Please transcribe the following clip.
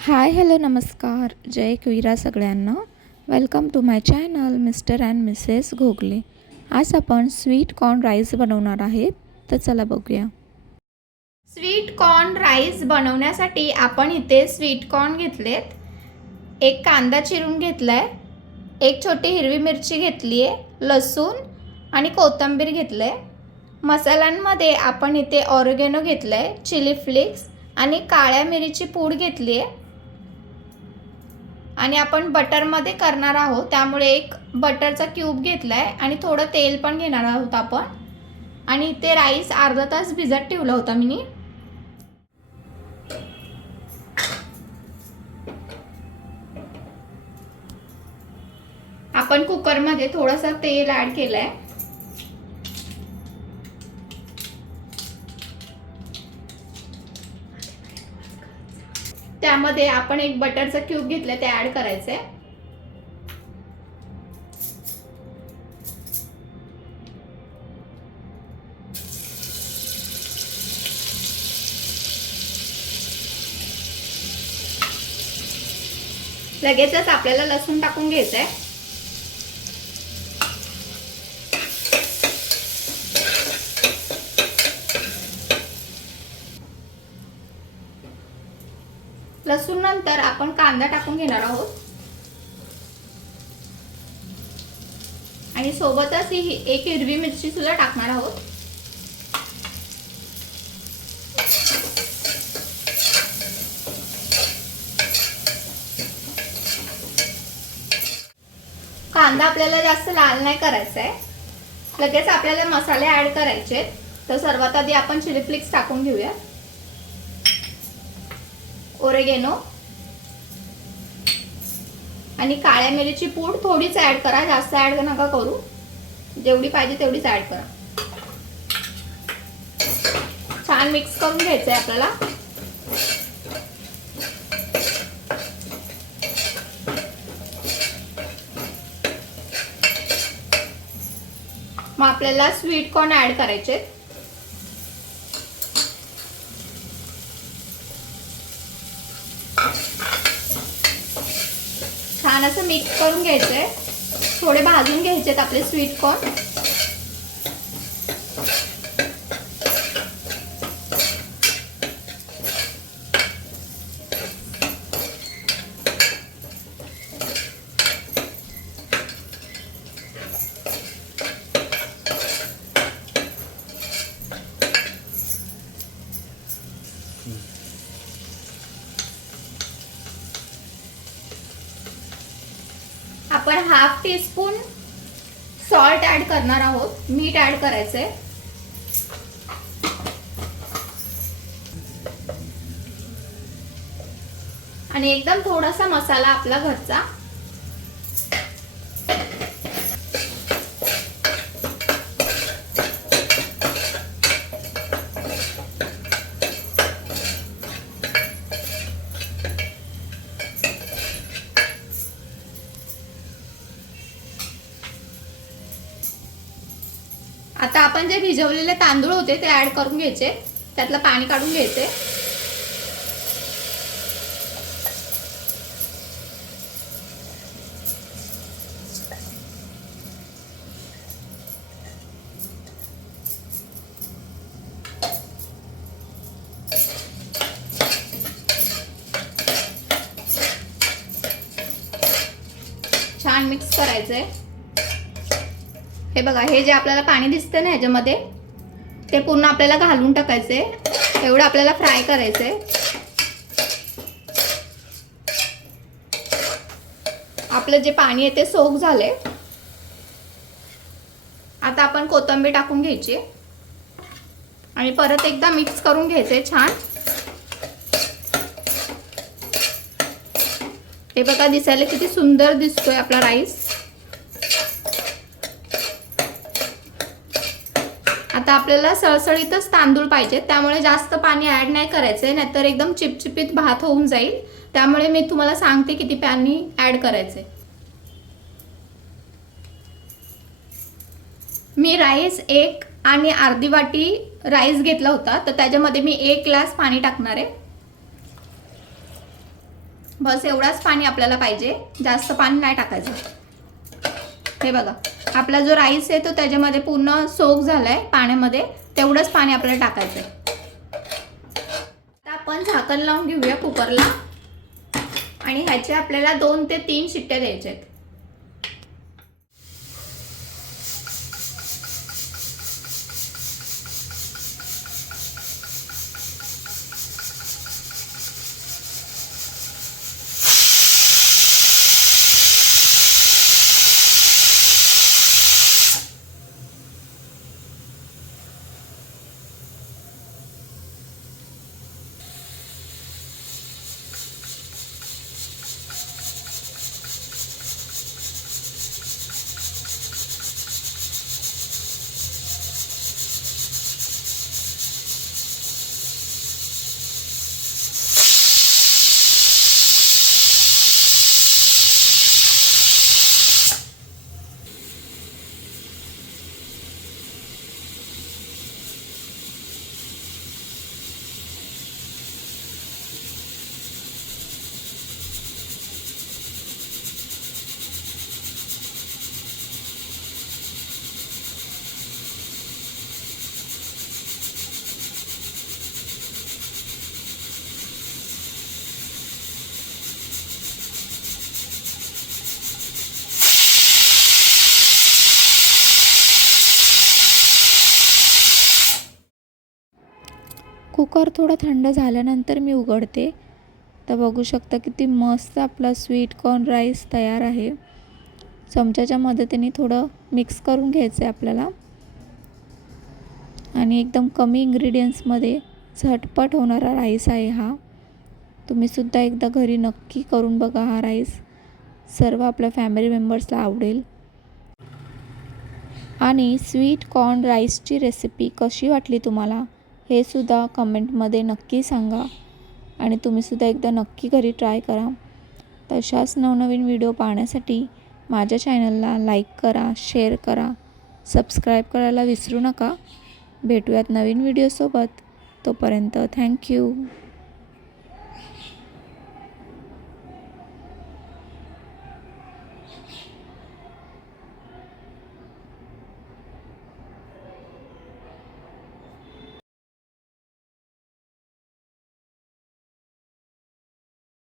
Hi hello नमस्कार. जय क्वीरा सगळ्यांना. Welcome to my channel mister and missus Ghogale. आज आपण स्वीट कॉर्न राईस बनवणार आहेत तर चला बघूया. स्वीट कॉर्न राईस बनवण्यासाठी आपण इथे स्वीट कॉर्न घेतलेत. एक कांदा चिरून घेतला आहे एक छोटी हिरवी मिरची घेतली आहे लसूण आणि कोथिंबीर घेतलं आहे मसाल्यांमध्ये आपण इथे ऑर्गेनो घेतलं आहे चिली फ्लेक्स आणि काळ्या मिरीची पूड घेतली आहे आणि आपण बटरमध्ये करणार आहोत. त्यामुळे एक बटरचा क्यूब घेतला आहे आणि थोडं तेल पण घेणार आहोत आपण. आणि इथे राईस अर्धा तास भिजत ठेवला होता मी आपण कुकरमध्ये थोडंसं तेल ॲड केलं आहे त्यामध्ये आपण एक बटरचा क्यूब घेतलं ते ॲड करायचंय. लगेचच आपल्याला लसूण टाकून घ्यायचंय. लसूण नंतर आपण कांदा टाकून घेणार आहोत. आणि सोबतच ही एक हिरवी मिरची सुद्धा टाकणार आहोत. कांदा आपल्याला जास्त लाल नाही करायचा आहे लगेच आपल्याला मसाले ऍड करायचे तर सर्वात आधी आपण चिली फ्लिक्स टाकून घेऊया. ओरेगेनो. आणि काळ्या मिरीची पूड थोडीच ऍड करा जास्त ऍड नका करू. जेवढी पाहिजे तेवढीच ऍड करा. छान मिक्स करून घ्यायचं आहे आपल्याला. मग आपल्याला स्वीट कॉर्न ऍड करायचे छान असं मिक्स करून घ्यायचंय. थोडे भाजून घ्यायचे आहेत आपले स्वीट कॉर्न आपण हाफ सॉल्ट ऍड करणार आहोत. मीठ ऍड करायचंय. आणि एकदम थोडासा मसाला आपला घरचा. आता आपण जे भिजवलेले तांदूळ होते ते ऍड करून घ्यायचे. त्यातलं पाणी काढून घ्यायचे. छान मिक्स करायचंय. हे बघा हे जे आपल्याला पाणी दिसतं ना ह्याच्यामध्ये ते पूर्ण आपल्याला घालून टाकायचे. एवढं आपल्याला फ्राय करायचे. आपलं जे पाणी आहे ते सोक झाले. आता आपण कोथंबीर टाकून घ्यायची. आणि परत एकदा मिक्स करून घ्यायचे छान. हे बघा दिसायला किती सुंदर दिसतोय आपला राईस. आता आपल्याला सळसळीतच तांदूळ पाहिजे त्यामुळे जास्त पाणी ऍड नाही करायचंय नाहीतर एकदम चिपचिपीत भात होऊन जाईल. त्यामुळे मी तुम्हाला सांगते किती पाणी ऍड करायचे मी राईस एक आणि अर्धी वाटी राईस घेतला होता तर त्याच्यामध्ये मी एक ग्लास पाणी टाकणार आहे. बस एवढाच पाणी आपल्याला पाहिजे जास्त पाणी नाही टाकायचं. हे बघा. आपला जो राईस आहे तो त्याच्यामध्ये पूर्ण सोक झालाय पाण्यामध्ये. तेवढंच पाणी आपल्याला टाकायचं आहे आता आपण झाकण लावून घेऊया कुकरला. आणि ह्याचे आपल्याला दोन ते तीन शिट्ट्या द्यायच्या आहेत कुकर थोडं थंड झाल्यानंतर मी उघडते. तर बघू शकता किती मस्त आपला स्वीट कॉर्न राईस तयार आहे. चमच्याच्या मदतीने थोडं मिक्स करून घ्यायचं आहे आपल्याला. आणि एकदम कमी इंग्रेडियंट्समध्ये झटपट होणारा राईस आहे हा. तुम्हीसुद्धा एकदा घरी नक्की करून बघा हा राईस सर्व आपल्या फॅमिली मेंबर्सला आवडेल. आणि स्वीट कॉर्न राईसची रेसिपी कशी वाटली तुम्हाला? हे सुद्धा कमेंटमध्ये नक्की सांगा. आणि तुम्हीसुद्धा एकदा नक्की घरी ट्राय करा. तशाच नवनवीन व्हिडिओ पाहण्यासाठी माझ्या चॅनलला लाईक करा शेअर करा सबस्क्राईब करायला विसरू नका. भेटूयात नवीन व्हिडिओसोबत. तोपर्यंत थँक्यू